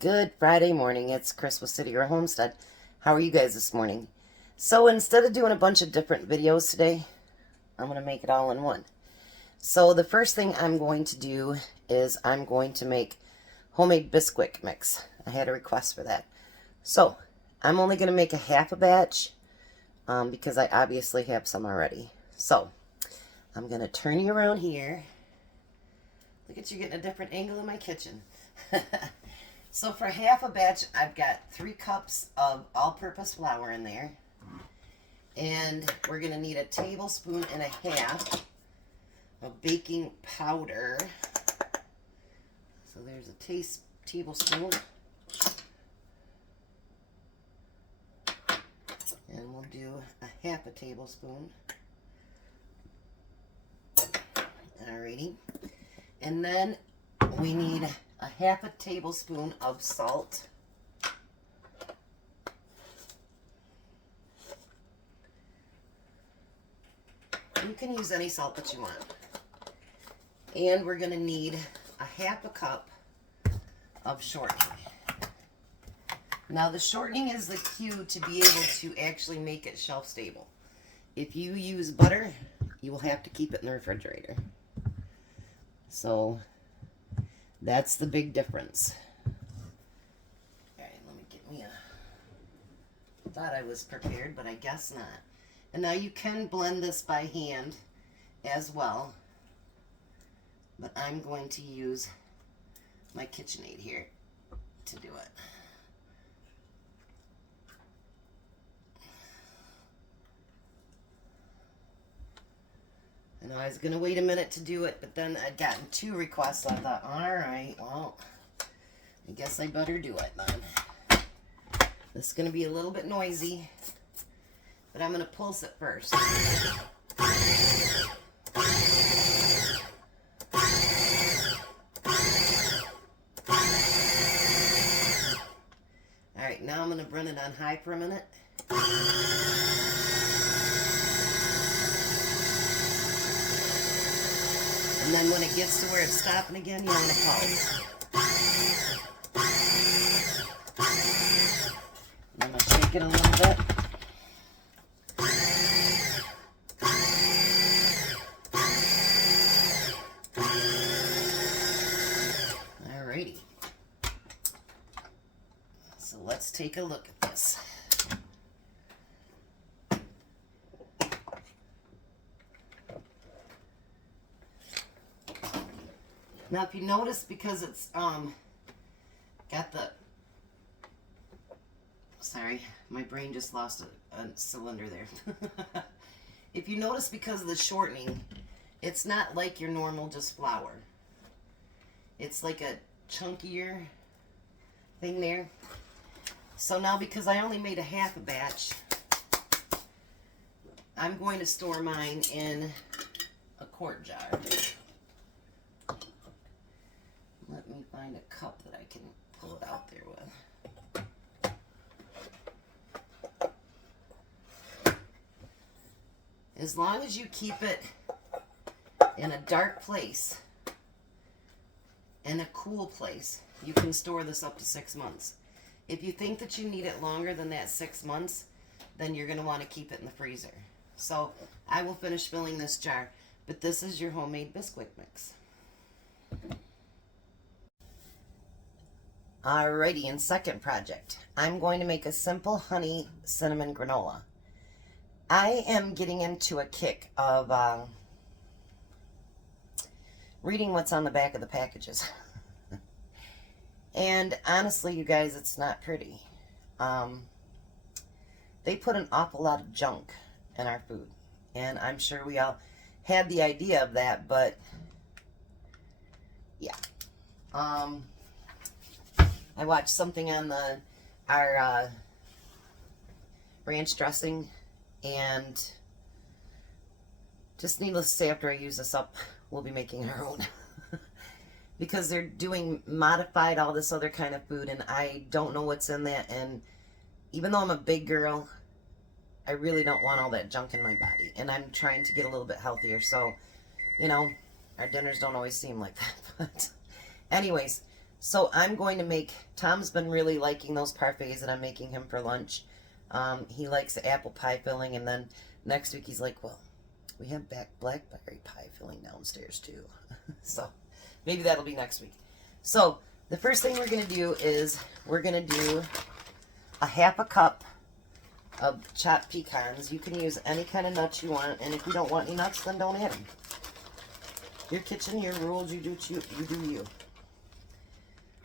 Good Friday morning. It's Chris with City Girl Homestead. How are you guys this morning? So instead of doing a bunch of different videos today, I'm going to make it all in one. So the first thing I'm going to do is I'm going to make homemade Bisquick mix. I had a request for that. So I'm only going to make a half a batch because I obviously have some already. So I'm going to turn you around here. Look at you getting a different angle in my kitchen. So for half a batch, I've got 3 cups of all-purpose flour in there. And we're going to need a tablespoon and a half of baking powder. So there's a tablespoon. And we'll do a half a tablespoon. Alrighty. And then we need a half a tablespoon of salt. You can use any salt that you want. And we're going to need a half a cup of shortening. Now the shortening is the cue to be able to actually make it shelf stable. If you use butter, you will have to keep it in the refrigerator. So that's the big difference. Alright, let me get me a... Thought I was prepared, but I guess not. And now you can blend this by hand as well. But I'm going to use my KitchenAid here to do it. And I was going to wait a minute to do it, but then I'd gotten 2 requests, so I thought, alright, well, I guess I better do it then. This is going to be a little bit noisy, but I'm going to pulse it first. Alright, now I'm going to run it on high for a minute. And then when it gets to where it's stopping again, you want to pause. And I'm going to shake it a little bit. Alrighty. So let's take a look at this. Now, if you notice, because it's got the, sorry, my brain just lost a cylinder there. If you notice, because of the shortening, it's not like your normal just flour. It's like a chunkier thing there. So now, because I only made a half a batch, I'm going to store mine in a quart jar. Let me find a cup that I can pull it out there with. As long as you keep it in a dark place and a cool place, you can store this up to 6 months. If you think that you need it longer than that 6 months, then you're going to want to keep it in the freezer. So I will finish filling this jar, but this is your homemade Bisquick mix. Alrighty, and second project, I'm going to make a simple honey cinnamon granola. I am getting into a kick of reading what's on the back of the packages. And honestly, you guys, it's not pretty. They put an awful lot of junk in our food. And I'm sure we all had the idea of that, but yeah. I watched something on our ranch dressing, and just needless to say, after I use this up, we'll be making our own. Because they're doing modified, all this other kind of food, and I don't know what's in that, and even though I'm a big girl, I really don't want all that junk in my body, and I'm trying to get a little bit healthier, so, you know, our dinners don't always seem like that, but anyways, So I'm going to make, Tom's been really liking those parfaits that I'm making him for lunch. He likes the apple pie filling, and then next week he's like, well, we have blackberry pie filling downstairs too. So maybe that'll be next week. So the first thing we're going to do is we're going to do a half a cup of chopped pecans. You can use any kind of nuts you want, and if you don't want any nuts, then don't add them. Your kitchen, your rules, you do you.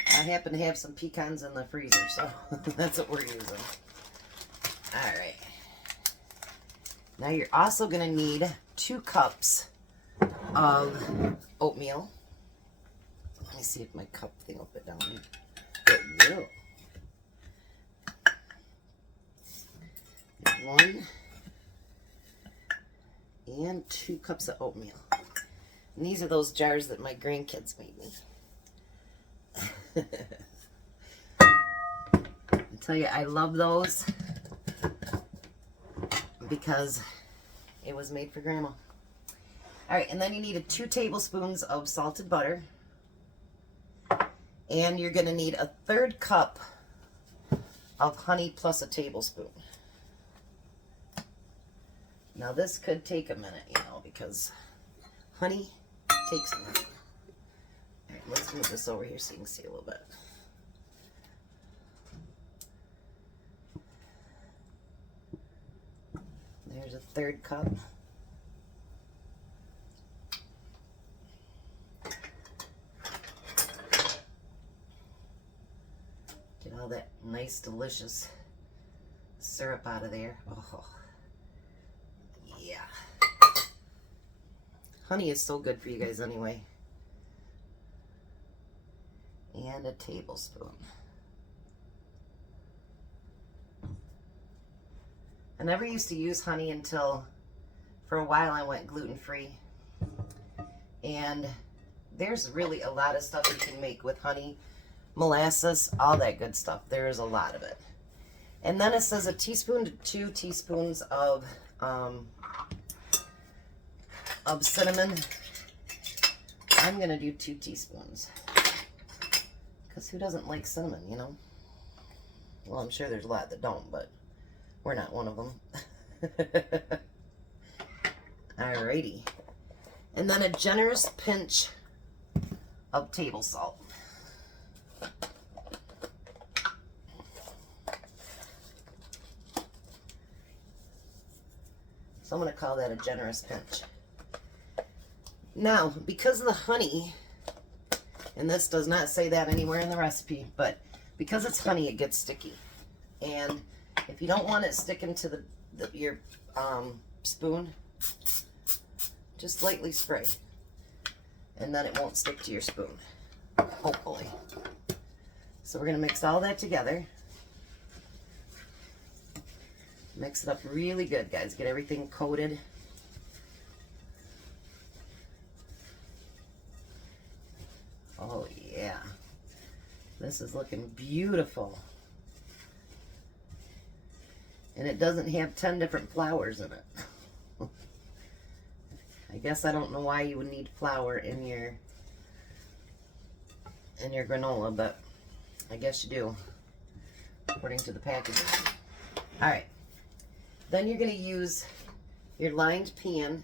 I happen to have some pecans in the freezer, so that's what we're using. Alright. Now you're also going to need 2 cups of oatmeal. Let me see if my cup thing will fit down here. It will. 1 and 2 cups of oatmeal. And these are those jars that my grandkids made me. I tell you, I love those because it was made for Grandma. Alright, and then you need 2 tablespoons of salted butter. And you're going to need 1/3 cup of honey plus a tablespoon. Now this could take a minute, you know, because honey takes a minute. Alright, let's move this over here so you can see a little bit. There's 1/3 cup. Get all that nice, delicious syrup out of there. Oh, yeah. Honey is so good for you guys anyway. And a tablespoon. I never used to use honey until for a while I went gluten-free. And there's really a lot of stuff you can make with honey, molasses, all that good stuff. There is a lot of it. And then it says 1 teaspoon to 2 teaspoons of cinnamon. I'm going to do 2 teaspoons. Because who doesn't like cinnamon, you know? Well, I'm sure there's a lot that don't, but we're not one of them. Alrighty. And then a generous pinch of table salt. So I'm going to call that a generous pinch. Now, because of the honey, and this does not say that anywhere in the recipe, but because it's honey, it gets sticky. And if you don't want it sticking to your spoon, just lightly spray. And then it won't stick to your spoon, hopefully. So we're going to mix all that together. Mix it up really good, guys. Get everything coated. Oh, yeah. This is looking beautiful. And it doesn't have 10 different flours in it. I guess I don't know why you would need flour in your granola, but I guess you do, according to the packaging. Alright. Then you're going to use your lined pan,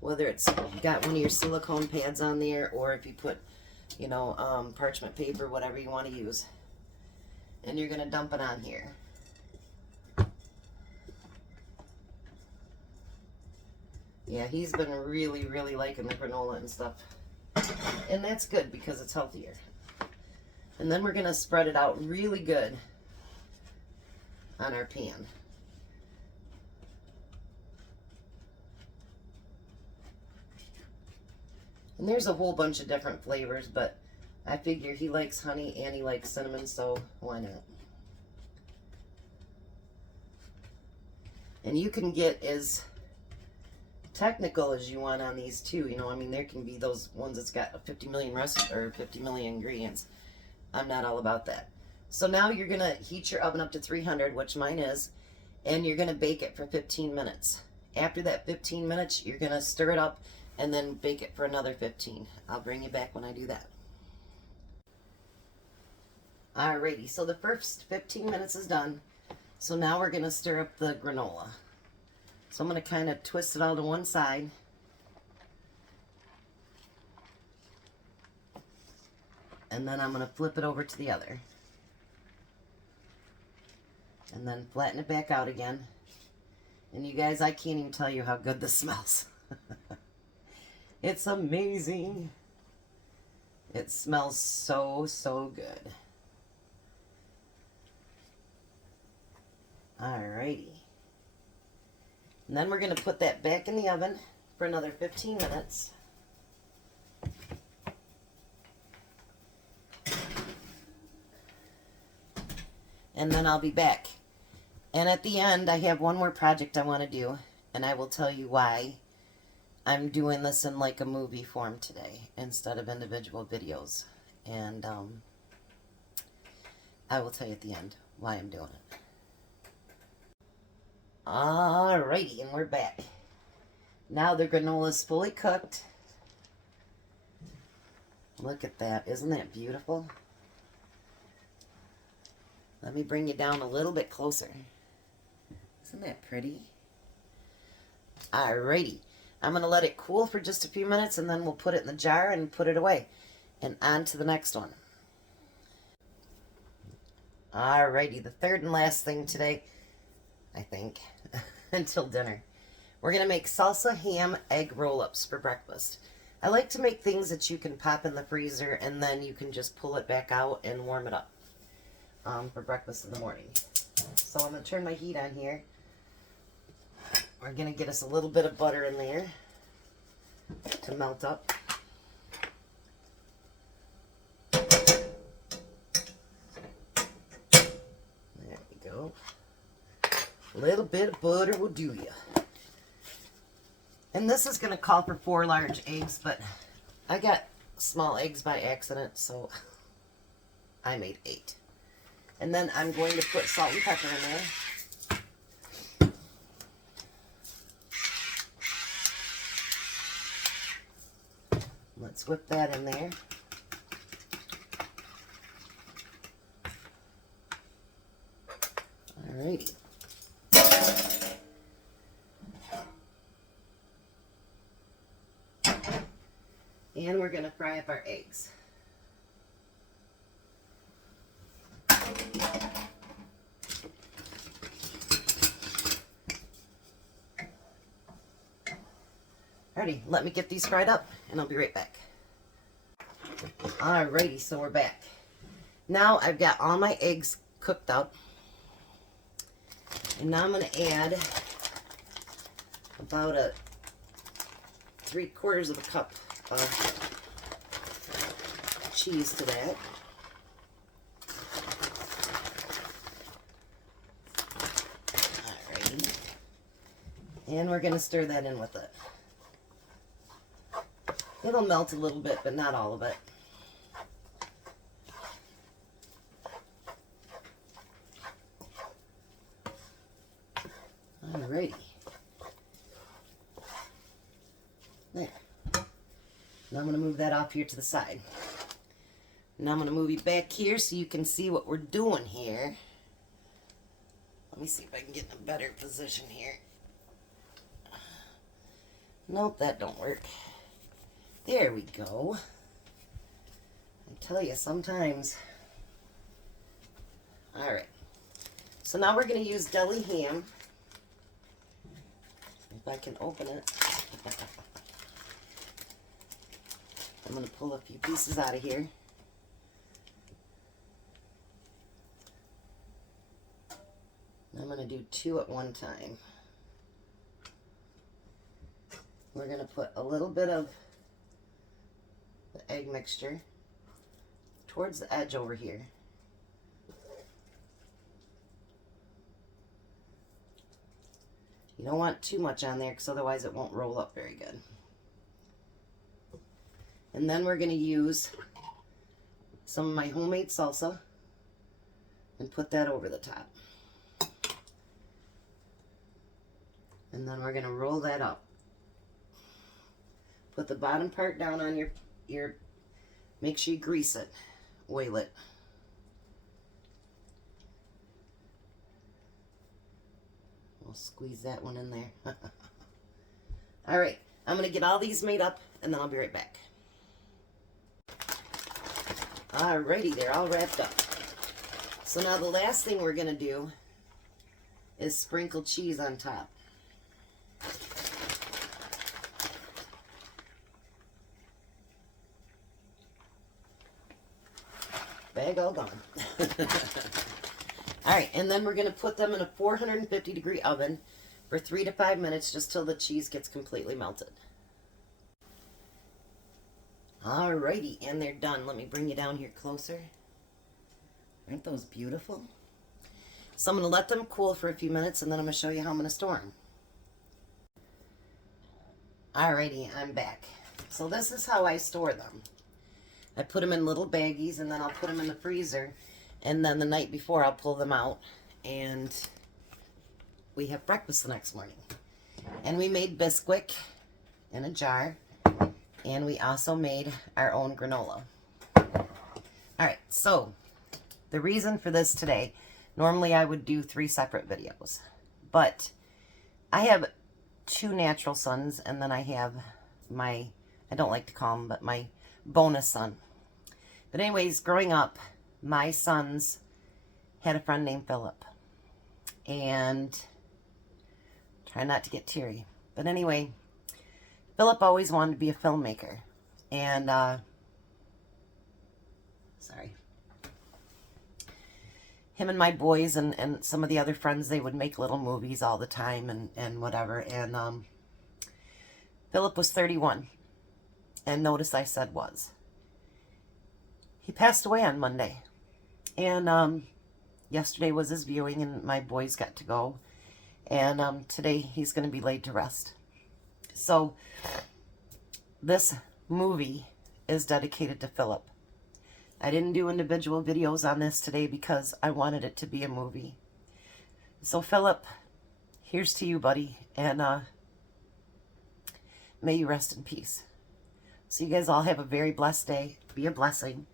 whether it's got one of your silicone pads on there, or if you put, you know, parchment paper, whatever you want to use. And you're going to dump it on here. Yeah, he's been really, really liking the granola and stuff. And that's good because it's healthier. And then we're going to spread it out really good on our pan. And there's a whole bunch of different flavors, but I figure he likes honey and he likes cinnamon, so why not? And you can get as technical as you want on these too. You know, I mean, there can be those ones that's got 50 million recipes or 50 million ingredients. I'm not all about that. So now you're going to heat your oven up to 300, which mine is, and you're going to bake it for 15 minutes. After that 15 minutes, you're going to stir it up and then bake it for another 15. I'll bring you back when I do that. Alrighty, so the first 15 minutes is done. So now we're going to stir up the granola. So I'm going to kind of twist it all to one side. And then I'm going to flip it over to the other. And then flatten it back out again. And you guys, I can't even tell you how good this smells. It's amazing. It smells so, so good. Alrighty. And then we're going to put that back in the oven for another 15 minutes. And then I'll be back. And at the end, I have one more project I want to do, and I will tell you why I'm doing this in like a movie form today instead of individual videos. And I will tell you at the end why I'm doing it. Alrighty, and we're back. Now the granola is fully cooked. Look at that. Isn't that beautiful? Let me bring you down a little bit closer. Isn't that pretty? Alrighty. I'm going to let it cool for just a few minutes and then we'll put it in the jar and put it away. And on to the next one. Alrighty. The third and last thing today, I think, until dinner. We're going to make salsa ham egg roll-ups for breakfast. I like to make things that you can pop in the freezer and then you can just pull it back out and warm it up for breakfast in the morning. So I'm going to turn my heat on here. We're going to get us a little bit of butter in there to melt up. There we go. A little bit of butter will do you. And this is going to call for 4 large eggs, but I got small eggs by accident, so I made 8. And then I'm going to put salt and pepper in there. Let's whip that in there. Alrighty. And we're going to fry up our eggs. Alrighty, let me get these fried up and I'll be right back. Alrighty, so we're back. Now I've got all my eggs cooked up. And now I'm going to add about 3/4 of a cup of cheese to that. Alrighty. And we're going to stir that in with it. It'll melt a little bit, but not all of it. Alrighty. There. Now I'm going to move that off here to the side. Now I'm going to move you back here so you can see what we're doing here. Let me see if I can get in a better position here. Nope, that don't work. There we go. I tell you, sometimes. Alright. So now we're going to use deli ham. If I can open it. I'm going to pull a few pieces out of here. I'm going to do 2 at one time. We're going to put a little bit of the egg mixture towards the edge over here. You don't want too much on there because otherwise it won't roll up very good. And then we're going to use some of my homemade salsa and put that over the top. And then we're going to roll that up. Put the bottom part down on your make sure you grease it, oil it. I'll squeeze that one in there. All right, I'm going to get all these made up, and then I'll be right back. Alrighty, they're all wrapped up. So now the last thing we're going to do is sprinkle cheese on top. Bag all gone. Alright, and then we're going to put them in a 450-degree oven for 3 to 5 minutes, just till the cheese gets completely melted. Alrighty, and they're done. Let me bring you down here closer. Aren't those beautiful? So I'm going to let them cool for a few minutes, and then I'm going to show you how I'm going to store them. Alrighty, I'm back. So this is how I store them. I put them in little baggies, and then I'll put them in the freezer, and then the night before I'll pull them out, and we have breakfast the next morning. And we made Bisquick in a jar, and we also made our own granola. Alright, so the reason for this today, normally I would do 3 separate videos, but I have 2 natural sons, and then I have my, I don't like to call them, but my bonus son. But anyways, growing up, my sons had a friend named Philip, and try not to get teary, but anyway, Philip always wanted to be a filmmaker, and sorry, him and my boys and some of the other friends, they would make little movies all the time and whatever, and Philip was 31, and notice I said was. He passed away on Monday, and yesterday was his viewing, and my boys got to go, and today he's going to be laid to rest. So this movie is dedicated to Philip. I didn't do individual videos on this today because I wanted it to be a movie. So Philip, here's to you, buddy, and may you rest in peace. So you guys all have a very blessed day. Be a blessing.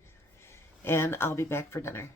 And I'll be back for dinner.